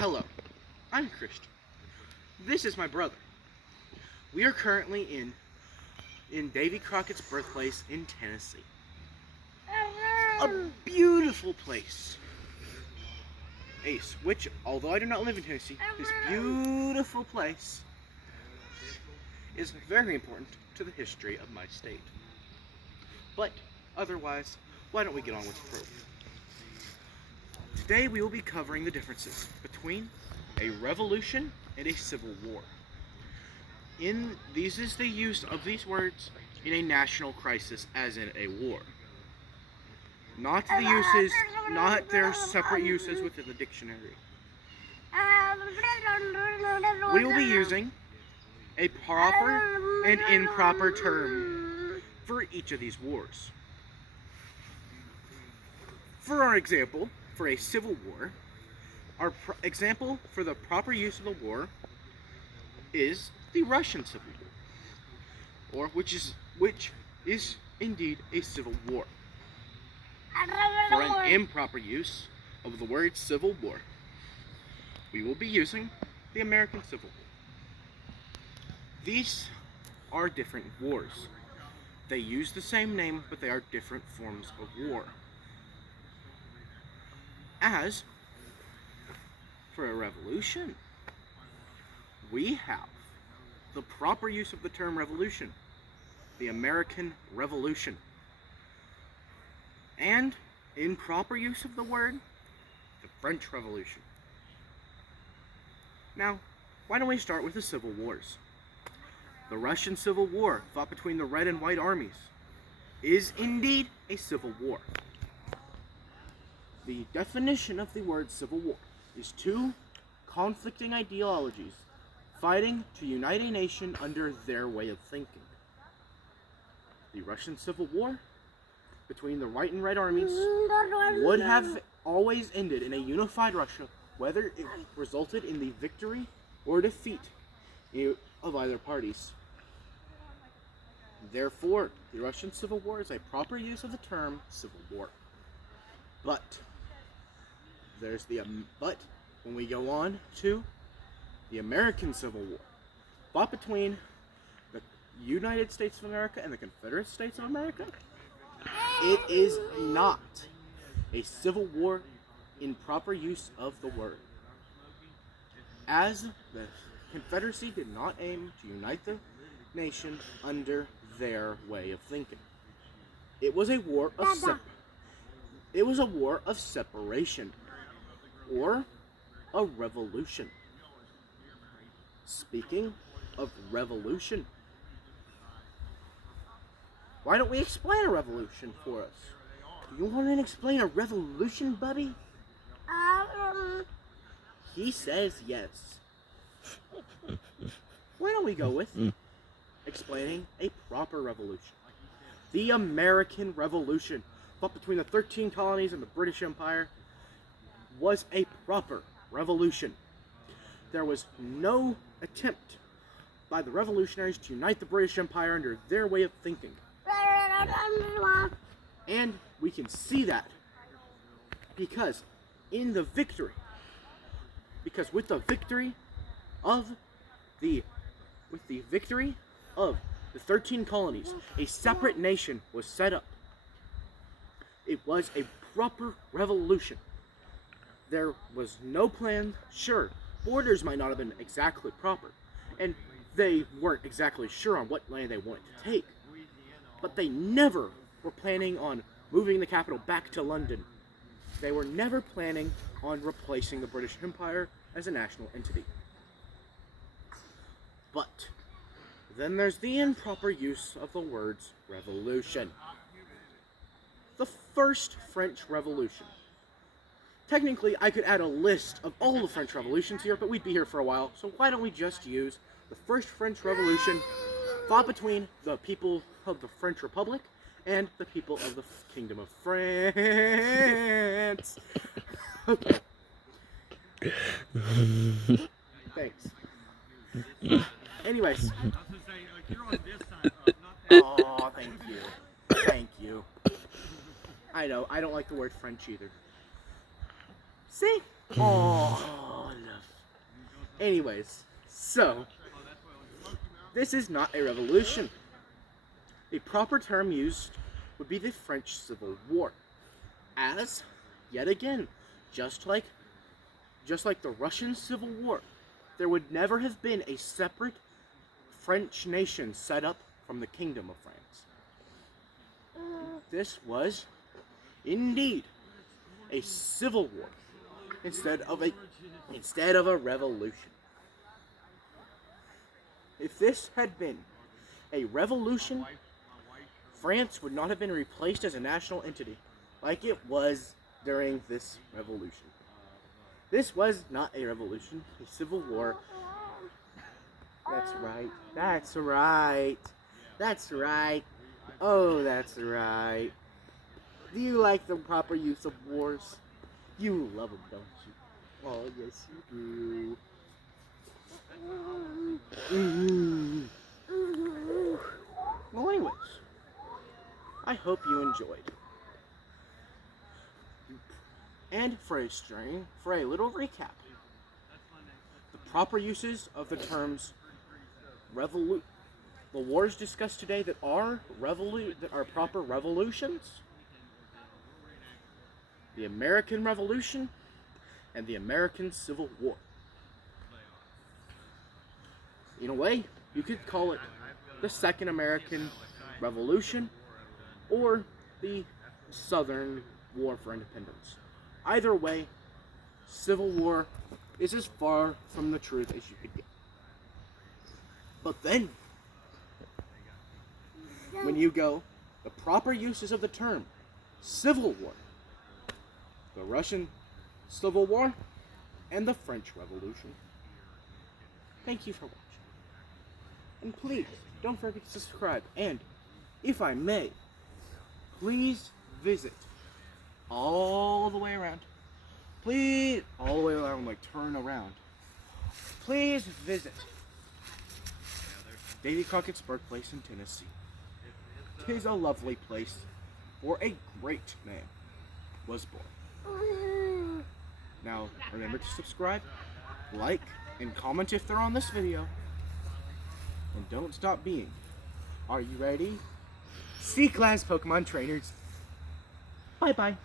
Hello, I'm Christian. This is my brother. We are currently in Davy Crockett's birthplace in Tennessee. A beautiful place. Which, although I do not live in Tennessee, this beautiful place is very important to the history of my state. But otherwise, why don't we get on with the program? Today we will be covering the differences between a revolution and a civil war. This is the use of these words in a national crisis, as in a war. Not their separate uses within the dictionary. We will be using a proper and improper term for each of these wars. For our example, for a civil war, our example for the proper use of the war is the Russian Civil War, which is indeed a civil war. For an improper use of the word Civil War, we will be using the American Civil War. These are different wars. They use the same name, but they are different forms of war. As for a revolution, we have the proper use of the term revolution, the American Revolution. And improper use of the word, the French Revolution. Now, why don't we start with the Civil Wars? The Russian Civil War, fought between the Red and White armies, is indeed a civil war. The definition of the word Civil War is two conflicting ideologies fighting to unite a nation under their way of thinking. The Russian Civil War between the White and Red armies would have always ended in a unified Russia, whether it resulted in the victory or defeat of either parties. Therefore, the Russian Civil War is a proper use of the term Civil War. But when we go on to the American Civil War, fought between the United States of America and the Confederate States of America, it is not a civil war in proper use of the word, as the Confederacy did not aim to unite the nation under their way of thinking. It was a war of separation, or a revolution. Speaking of revolution, why don't we explain a revolution for us? Do you want to explain a revolution, buddy? He says yes. Why don't we go with explaining a proper revolution? The American Revolution, fought between the 13 colonies and the British Empire, was a proper revolution. There was no attempt by the revolutionaries to unite the British Empire under their way of thinking. And we can see that because with the victory of the 13 colonies, a separate nation was set up. It was a proper revolution. There was no plan. Sure, borders might not have been exactly proper, and they weren't exactly sure on what land they wanted to take. But they never were planning on moving the capital back to London. They were never planning on replacing the British Empire as a national entity. But then there's the improper use of the words revolution. The first French Revolution. Technically, I could add a list of all the French revolutions here, but we'd be here for a while, so why don't we just use the first French Revolution, fought between the people of the French Republic and the people of the Kingdom of France. Okay. Thanks. Anyways. Aw, thank you. Thank you. I know, I don't like the word French either. See? Oh, no. Anyways, so this is not a revolution. The proper term used would be the French Civil War, as, yet again, just like the Russian Civil War, there would never have been a separate French nation set up from the Kingdom of France. This was, indeed, a civil war instead of a revolution. If this had been a revolution, France would not have been replaced as a national entity like it was during this revolution. This was not a revolution, a civil war. That's right. That's right. That's right. Oh, that's right. Do you like the proper use of wars? You love them, don't you? Oh, yes, you do. Well, anyways, I hope you enjoyed. And for a little recap, the proper uses of the terms the wars discussed today that are proper revolutions, the American Revolution, and the American Civil War. In a way, you could call it the Second American Revolution or the Southern War for Independence. Either way, Civil War is as far from the truth as you could get. But then, when you go, the proper uses of the term Civil War, the Russian Civil War, and the French Revolution. Thank you for watching. And please, don't forget to subscribe. And, if I may, please visit all the way around. Please, all the way around, like turn around. Please visit Davy Crockett's birthplace in Tennessee. 'Tis a lovely place where a great man was born. Now, remember to subscribe, like, and comment if they're on this video. And don't stop being. Are you ready? C-Class Pokemon Trainers. Bye-bye.